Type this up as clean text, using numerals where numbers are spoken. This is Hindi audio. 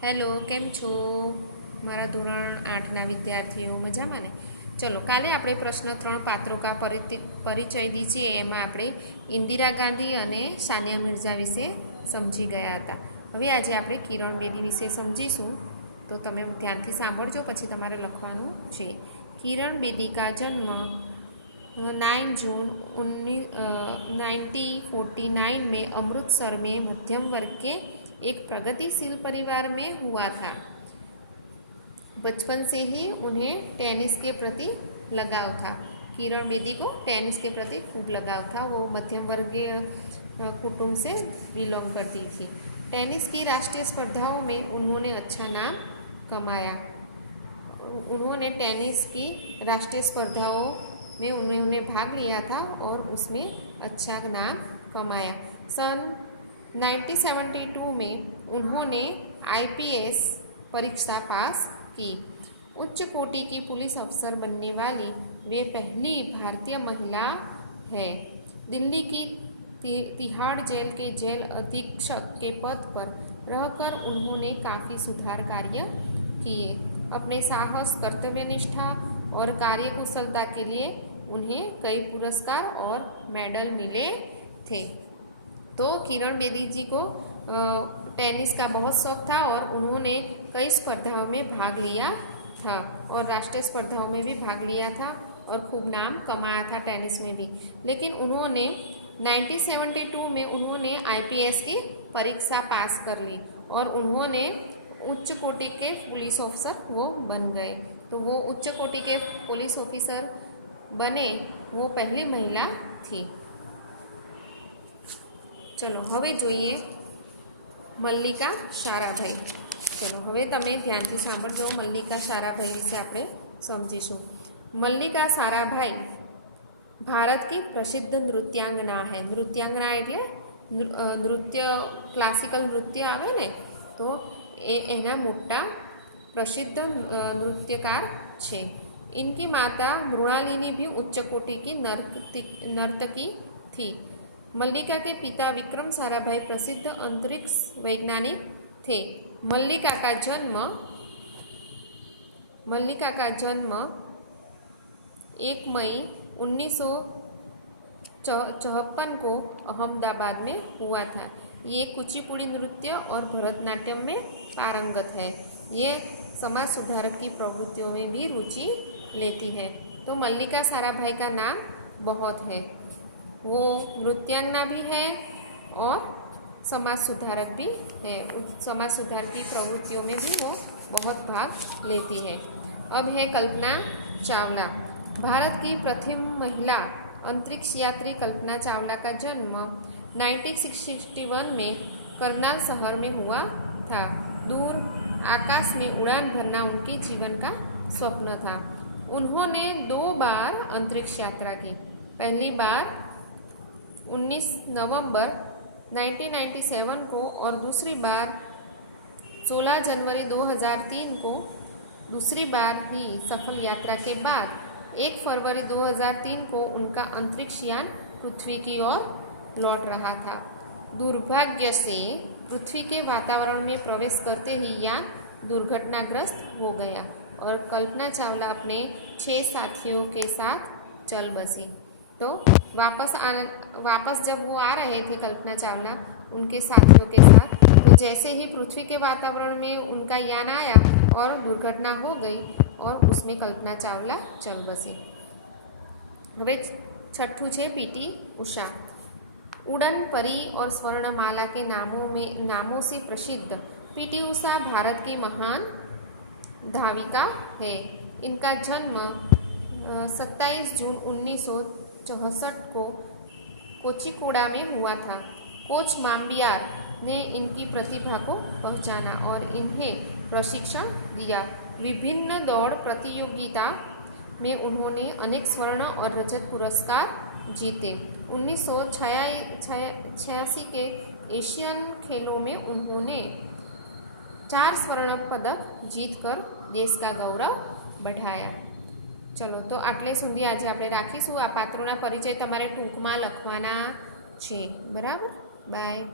હેલો, કેમ છો મારા ધોરણ 8ના વિદ્યાર્થીઓ? મજામાં ને? ચલો, કાલે આપણે પ્રશ્ન 3 પાત્રો કા પરિચય દીજીએ એમાં આપણે ઇન્દિરા ગાંધી અને સાનિયા મિર્ઝા વિશે સમજી ગયા હતા. હવે આજે આપણે કિરણ બેદી વિશે સમજીશું, તો તમે ધ્યાનથી સાંભળજો, પછી તમારે લખવાનું છે. કિરણ બેદી કા જન્મ 9 जून 1949 में अमृतसर में मध्यम वर्ग के एक प्रगतिशील परिवार में हुआ था। बचपन से ही उन्हें टेनिस के प्रति लगाव था। किरण बेदी को टेनिस के प्रति खूब लगाव था। वो मध्यम वर्गीय कुटुंब से बिलोंग करती थी। टेनिस की राष्ट्रीय स्पर्धाओं में उन्होंने अच्छा नाम कमाया। उन्होंने टेनिस की राष्ट्रीय स्पर्धाओं में उन्होंने भाग लिया था और उसमें अच्छा नाम कमाया। सन 1972 में उन्होंने आईपीएस परीक्षा पास की। उच्च कोटि की पुलिस अफसर बनने वाली वे पहली भारतीय महिला है। दिल्ली की तिहाड़ जेल के जेल अधीक्षक के पद पर रहकर उन्होंने काफ़ी सुधार कार्य किए। अपने साहस, कर्तव्यनिष्ठा और कार्यकुशलता के लिए उन्हें कई पुरस्कार और मेडल मिले थे। तो किरण बेदी जी को टेनिस का बहुत शौक था और उन्होंने कई स्पर्धाओं में भाग लिया था और राष्ट्रीय स्पर्धाओं में भी भाग लिया था और खूब नाम कमाया था टेनिस में भी। लेकिन उन्होंने 1972 में उन्होंने आईपीएस की परीक्षा पास कर ली और उन्होंने उच्च कोटि के पुलिस ऑफिसर वो बन गए। तो वो उच्च कोटि के पुलिस ऑफिसर बने, वो पहली महिला थी। चलो हवे જોઈએ મલ્લિકા સારાભાઈ। ચલો હવે તમે ધ્યાનથી સાંભળજો, મલ્લિકા સારાભાઈ વિશે આપણે સમજીશું। મલ્લિકા સારાભાઈ भारत की प्रसिद्ध नृत्यांगना है। नृत्यांगना એટલે નૃત્ય, ક્લાસિકલ નૃત્ય આવે ને, તો એના મોટા प्रसिद्ध नृत्यकार છે। इनकी माता मृणालिनी भी उच्च कोटि की नर्तकी थी। मल्लिका के पिता विक्रम साराभाई प्रसिद्ध अंतरिक्ष वैज्ञानिक थे। मल्लिका का जन्म 1 मई 1954 को अहमदाबाद में हुआ था। ये कुचिपुड़ी नृत्य और भरतनाट्यम में पारंगत है। ये समाज सुधारक की प्रवृत्तियों में भी रुचि लेती है। तो मल्लिका साराभाई का नाम बहुत है। वो नृत्यांगना भी है और समाज सुधारक भी है। समाज सुधार की प्रवृत्तियों में भी वो बहुत भाग लेती है। अब है कल्पना चावला। भारत की प्रथम महिला अंतरिक्ष यात्री कल्पना चावला का जन्म 1961 में करनाल शहर में हुआ था। दूर आकाश में उड़ान भरना उनके जीवन का स्वप्न था। उन्होंने 2 बार अंतरिक्ष यात्रा की। पहली बार 19 नवंबर 1997 को और दूसरी बार 16 जनवरी 2003 को। दूसरी बार ही सफल यात्रा के बाद 1 फरवरी 2003 को उनका अंतरिक्ष यान पृथ्वी की ओर लौट रहा था। दुर्भाग्य से पृथ्वी के वातावरण में प्रवेश करते ही यान दुर्घटनाग्रस्त हो गया और कल्पना चावला अपने 6 साथियों के साथ चल बसी। तो वापस जब वो आ रहे थे कल्पना चावला उनके साथियों के साथ, तो जैसे ही पृथ्वी के वातावरण में उनका यान आया और दुर्घटना हो गई और उसमें कल्पना चावला चल बसी। હવે छठू છે पीटी उषा। उड़न परी और स्वर्णमाला के नामों से प्रसिद्ध पीटी उषा भारत की महान धाविका है। इनका जन्म 27 जून 1964 को कोचिकोड़ा में हुआ था। कोच माम्बियार ने इनकी प्रतिभा को पहचाना और इन्हें प्रशिक्षण दिया। विभिन्न दौड़ प्रतियोगिता में उन्होंने अनेक स्वर्ण और रजत पुरस्कार जीते। 1986 के एशियन खेलों में उन्होंने 4 स्वर्ण पदक जीतकर देश का गौरव बढ़ाया। चलो तो आटले सुधी आज આપણે રાખીશું। આ પાત્રોના પરિચય તમારે ટૂંકમાં લખવાના છે, બરાબર? બાય।